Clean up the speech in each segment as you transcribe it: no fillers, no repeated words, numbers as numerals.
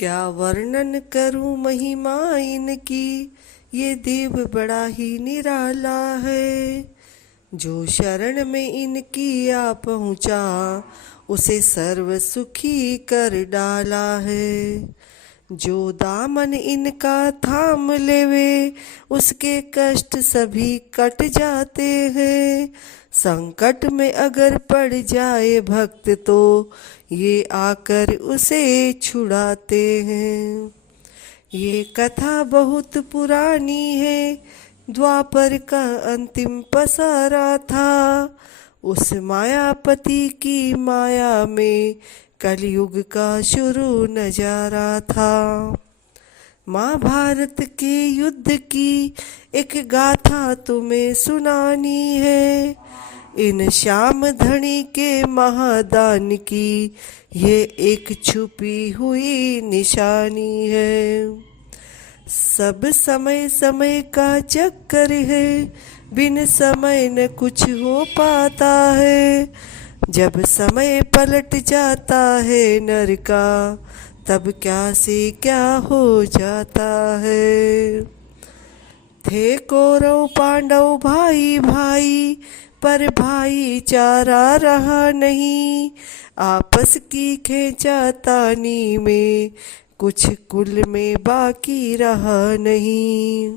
क्या वर्णन करूं महिमा इनकी, ये देव बड़ा ही निराला है। जो शरण में इनकी आ पहुँचा, उसे सर्व सुखी कर डाला है। जो दामन इनका थाम लेवे, उसके कष्ट सभी कट जाते हैं। संकट में अगर पड़ जाए भक्त, तो ये आकर उसे छुड़ाते हैं। ये कथा बहुत पुरानी है, द्वापर का अंतिम पसारा था। उस मायापति की माया में कलयुग का शुरू नजारा था। महाभारत के युद्ध की एक गाथा तुम्हें सुनानी है। इन श्याम धनी के महादान की ये एक छुपी हुई निशानी है। सब समय समय का चक्कर है, बिन समय न कुछ हो पाता है। जब समय पलट जाता है नर का, तब क्या से क्या हो जाता है। थे कौरव पांडव भाई भाई, पर भाईचारा रहा नहीं। आपस की खींचातानी में कुछ कुल में बाकी रहा नहीं।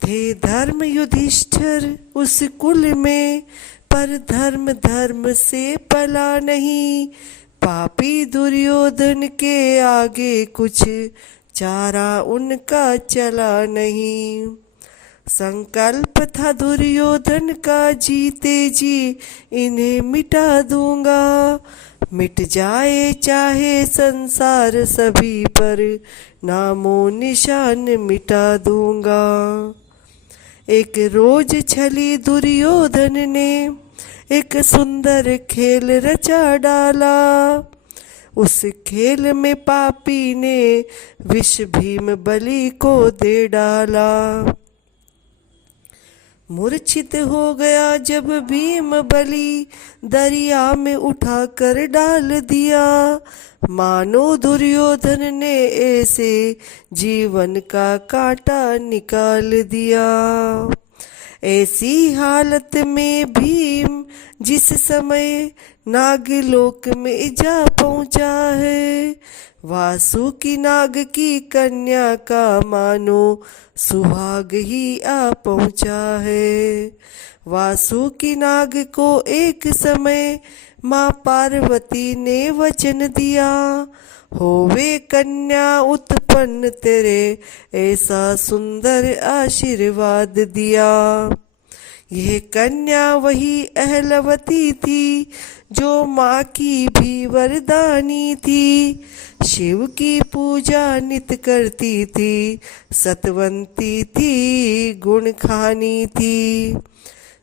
थे धर्म युधिष्ठिर उस कुल में, पर धर्म धर्म से पला नहीं। पापी दुर्योधन के आगे कुछ चारा उनका चला नहीं। संकल्प था दुर्योधन का जीते जी इन्हें मिटा दूंगा। मिट जाए चाहे संसार सभी, पर नामो निशान मिटा दूंगा। एक रोज छली दुर्योधन ने एक सुंदर खेल रचा डाला। उस खेल में पापी ने विष भीम बलि को दे डाला। मूर्छित हो गया जब भीम बलि, दरिया में उठा कर डाल दिया। मानो दुर्योधन ने ऐसे जीवन का कांटा निकाल दिया। ऐसी हालत में भीम जिस समय नागलोक में जा पहुंचा है, वासुकी नाग की कन्या का मानो सुहाग ही आ पहुंचा है। वासुकी नाग को एक समय माँ पार्वती ने वचन दिया, होवे कन्या उत्पन्न तेरे, ऐसा सुंदर आशीर्वाद दिया। यह कन्या वही अहलवती थी, जो माँ की भी वरदानी थी। शिव की पूजा नित करती थी, सतवंती थी, गुण खानी थी।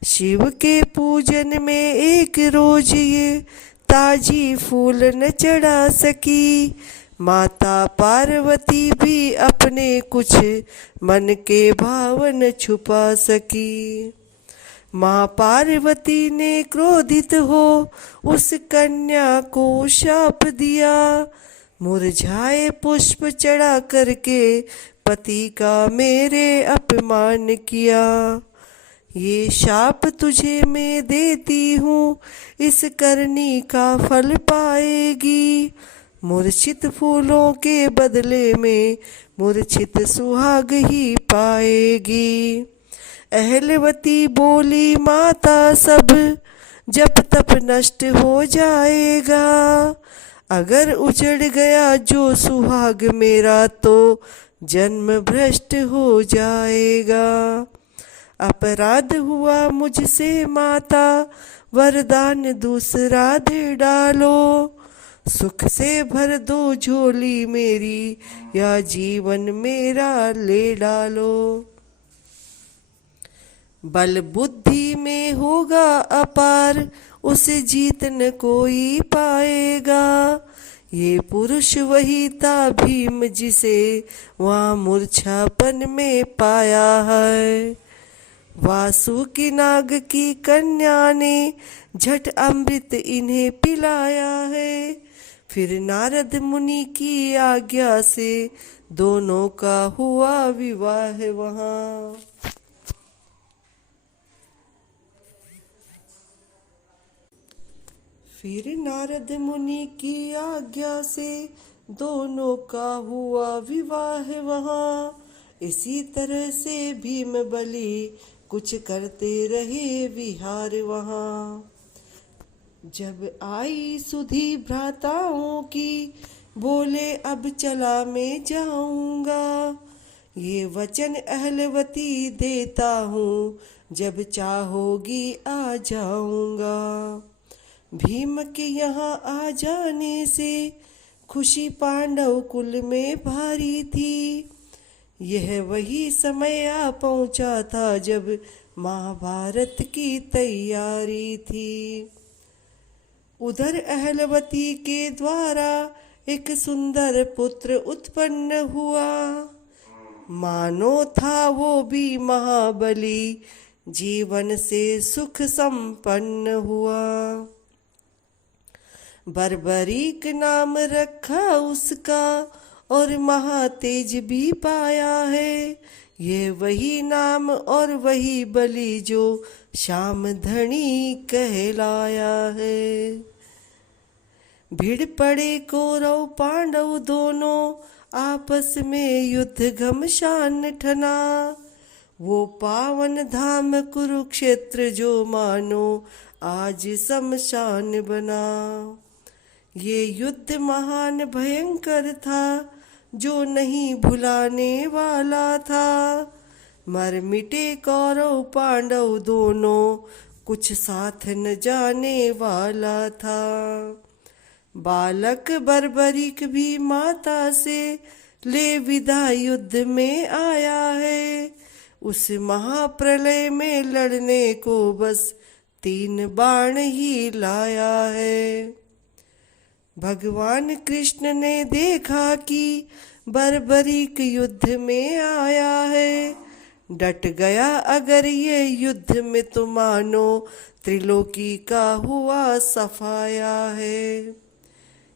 शिव के पूजन में एक रोज ये ताजी फूल न चढ़ा सकी। माता पार्वती भी अपने कुछ मन के भाव न छुपा सकी। माँ पार्वती ने क्रोधित हो उस कन्या को शाप दिया। मुरझाए पुष्प चढ़ा करके पति का मेरे अपमान किया। ये शाप तुझे मैं देती हूँ, इस करनी का फल पाएगी। मूर्छित फूलों के बदले में मूर्छित सुहाग ही पाएगी। अहलवती बोली, माता सब जप तप नष्ट हो जाएगा। अगर उजड़ गया जो सुहाग मेरा, तो जन्म भ्रष्ट हो जाएगा। अपराध हुआ मुझसे माता, वरदान दूसरा दे डालो। सुख से भर दो झोली मेरी, या जीवन मेरा ले डालो। बल बुद्धि में होगा अपार, उसे जीत न कोई पाएगा। ये पुरुष वही था भीम, जिसे वहाँ मूर्छापन में पाया है। वासुकी नाग की कन्या ने झट अमृत इन्हें पिलाया है। फिर नारद मुनि की आज्ञा से दोनों का हुआ विवाह वहाँ। फिर नारद मुनि की आज्ञा से दोनों का हुआ विवाह वहाँ। इसी तरह से भीम बलि कुछ करते रहे विहार वहाँ। जब आई सुधी भ्राताओं की, बोले अब चला मैं जाऊंगा। ये वचन अहलवती देता हूँ, जब चाहोगी आ जाऊंगा। भीम के यहाँ आ जाने से खुशी पांडव कुल में भारी थी। यह वही समय आ पहुंचा था जब महाभारत की तैयारी थी। उधर अहलवती के द्वारा एक सुंदर पुत्र उत्पन्न हुआ। मानो था वो भी महाबली, जीवन से सुख संपन्न हुआ। बर्बरीक नाम रखा उसका, और महातेज भी पाया है। ये वही नाम और वही बलि जो श्याम धनी कहलाया है। भिड़ पड़े कौरव पांडव दोनों, आपस में युद्ध घमसान ठना। वो पावन धाम कुरुक्षेत्र जो मानो आज शमशान बना। ये युद्ध महान भयंकर था, जो नहीं भुलाने वाला था। मर मिटे कौरव पांडव दोनों, कुछ साथ न जाने वाला था। बालक बर्बरीक भी माता से ले विदा युद्ध में आया है। उस महाप्रलय में लड़ने को बस 3 बाण ही लाया है। भगवान कृष्ण ने देखा कि बर्बरीक युद्ध में आया है। डट गया अगर ये युद्ध में तो मानो त्रिलोकी का हुआ सफाया है।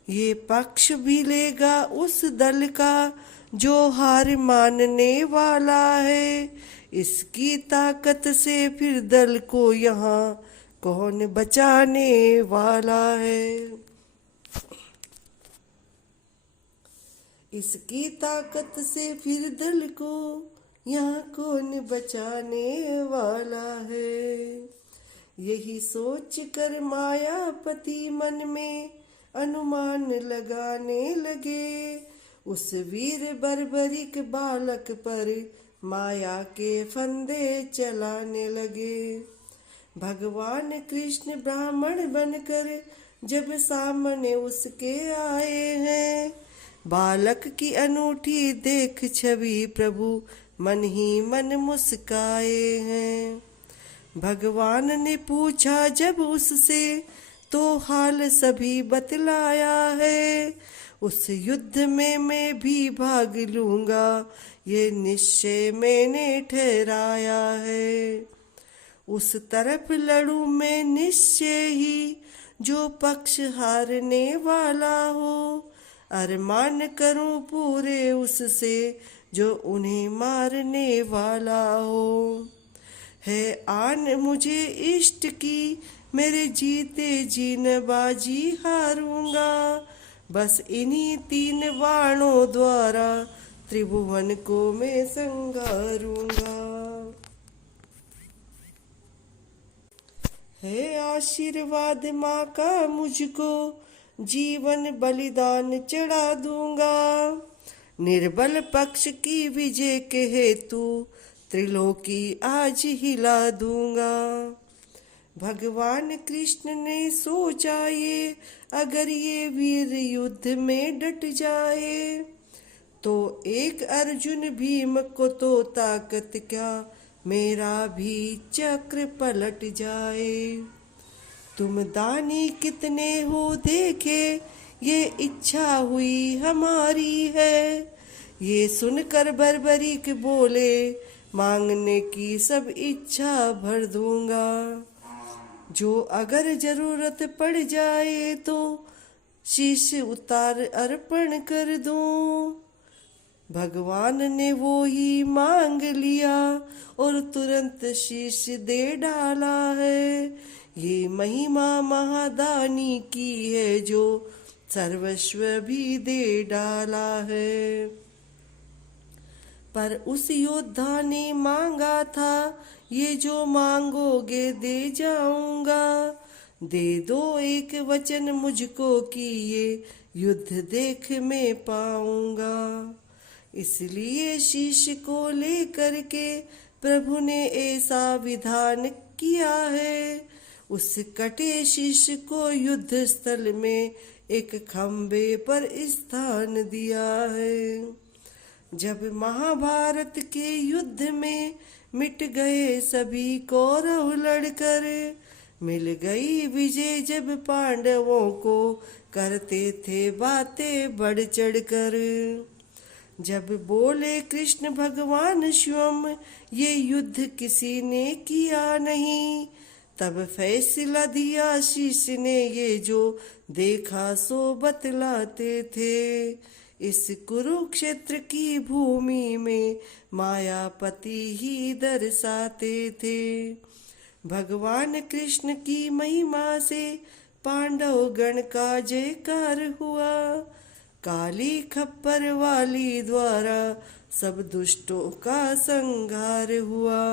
ये पक्ष भी लेगा उस दल का जो हार मानने वाला है। इसकी ताकत से फिर दल को यहाँ कौन बचाने वाला है। इसकी ताकत से फिर दल को यहाँ कौन बचाने वाला है। यही सोच कर मायापति मन में अनुमान लगाने लगे। उस वीर बर्बरीक बालक पर माया के फंदे चलाने लगे। भगवान कृष्ण ब्राह्मण बनकर जब सामने उसके आए हैं। बालक की अनूठी देख छवि प्रभु मन ही मन मुस्काए हैं। भगवान ने पूछा जब उससे तो हाल सभी बतलाया है। उस युद्ध में मैं भी भाग लूंगा, ये निश्चय मैंने ठहराया है। उस तरफ लड़ूं मैं निश्चय ही, जो पक्ष हारने वाला हो। अरमान करूं पूरे उससे, जो उन्हें मारने वाला हो। है आन मुझे इष्ट की, मेरे जीते जीन बाजी हारूंगा। बस इन्हीं 3 बाणों द्वारा त्रिभुवन को मैं संगारूंगा। है आशीर्वाद माँ का मुझको, जीवन बलिदान चढ़ा दूंगा। निर्बल पक्ष की विजय के हेतु त्रिलोकी आज हिला दूंगा। भगवान कृष्ण ने सोचा ये, अगर ये वीर युद्ध में डट जाए तो एक अर्जुन भीम को तो ताकत क्या, मेरा भी चक्र पलट जाए। तुम दानी कितने हो देखे, ये इच्छा हुई हमारी है। ये सुनकर बर्बरीक बोले, मांगने की सब इच्छा भर दूंगा। जो अगर जरूरत पड़ जाए तो शीश उतार अर्पण कर दूं। भगवान ने वो ही मांग लिया और तुरंत शीश दे डाला है। ये महिमा महादानी की है जो सर्वस्व भी दे डाला है। पर उस योद्धा ने मांगा था, ये जो मांगोगे दे जाऊंगा। दे दो एक वचन मुझको कि ये युद्ध देख मैं पाऊंगा। इसलिए शीश को लेकर के प्रभु ने ऐसा विधान किया है। उस कटे शीश को युद्ध स्थल में एक खंबे पर स्थान दिया है। जब महाभारत के युद्ध में मिट गए सभी कौरव लड़कर, मिल गई विजय जब पांडवों को करते थे बातें बढ़ चढ़ कर। जब बोले कृष्ण भगवान स्वयं ये युद्ध किसी ने किया नहीं, तब फैसला दिया शीश ने ये जो देखा सो बतलाते थे। इस कुरुक्षेत्र की भूमि में मायापति ही दर्शाते थे। भगवान कृष्ण की महिमा से पांडव गण का जयकार हुआ। काली खप्पर वाली द्वारा सब दुष्टों का संहार हुआ।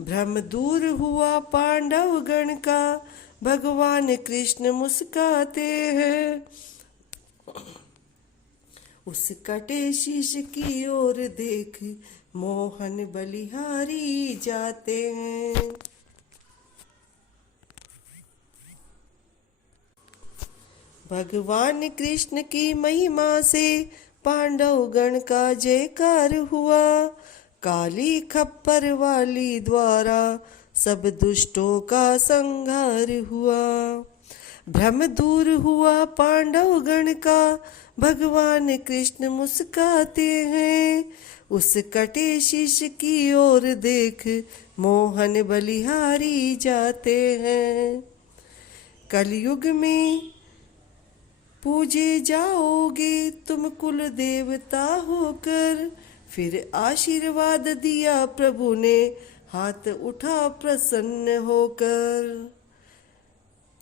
भ्रम दूर हुआ पांडव गण का, भगवान कृष्ण मुस्काते हैं। उस कटे शीश की ओर देख मोहन बलिहारी जाते हैं। भगवान कृष्ण की महिमा से पांडव गण का जयकार हुआ। काली खप्पर वाली द्वारा सब दुष्टों का संहार हुआ। भ्रम दूर हुआ पांडव गण का, भगवान कृष्ण मुस्काते हैं। उस कटे शीश की ओर देख मोहन बलिहारी जाते हैं। कलयुग में पूजे जाओगे तुम कुल देवता होकर, फिर आशीर्वाद दिया प्रभु ने हाथ उठा प्रसन्न होकर।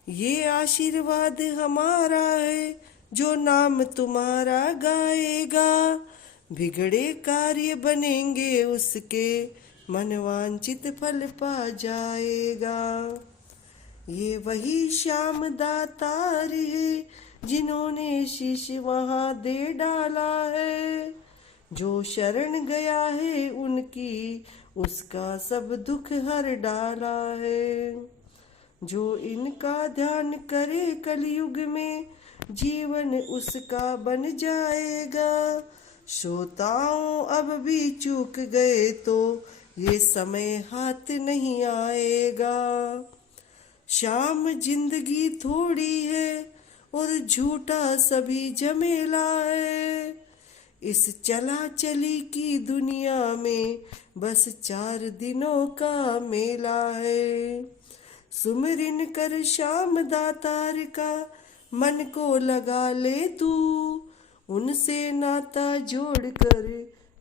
ये आशीर्वाद हमारा है जो नाम तुम्हारा गाएगा, बिगड़े कार्य बनेंगे उसके मनवांचित फल पा जाएगा। ये वही श्याम दातार है जिन्होंने शीश वहां दे डाला है। जो शरण गया है उनकी उसका सब दुख हर डाला है। जो इनका ध्यान करे कलयुग में जीवन उसका बन जाएगा। श्रोताओं अब भी चूक गए तो ये समय हाथ नहीं आएगा। शाम जिंदगी थोड़ी है और झूठा सभी झमेला है। इस चला चली की दुनिया में बस 4 दिनों का मेला है। सुमिरन कर श्याम दातार का मन को लगा ले तू, उनसे नाता जोड़ कर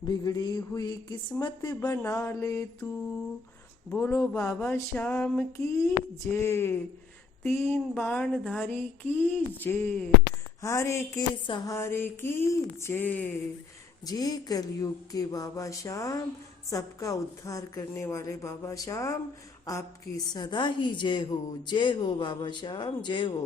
बिगड़ी हुई किस्मत बना ले तू। बोलो बाबा श्याम की जय, 3 बाणधारी की जय, हारे के सहारे की जय। जय कलयुग के बाबा श्याम, सबका उद्धार करने वाले बाबा श्याम, आपकी सदा ही जय हो। जय हो बाबा श्याम, जय हो।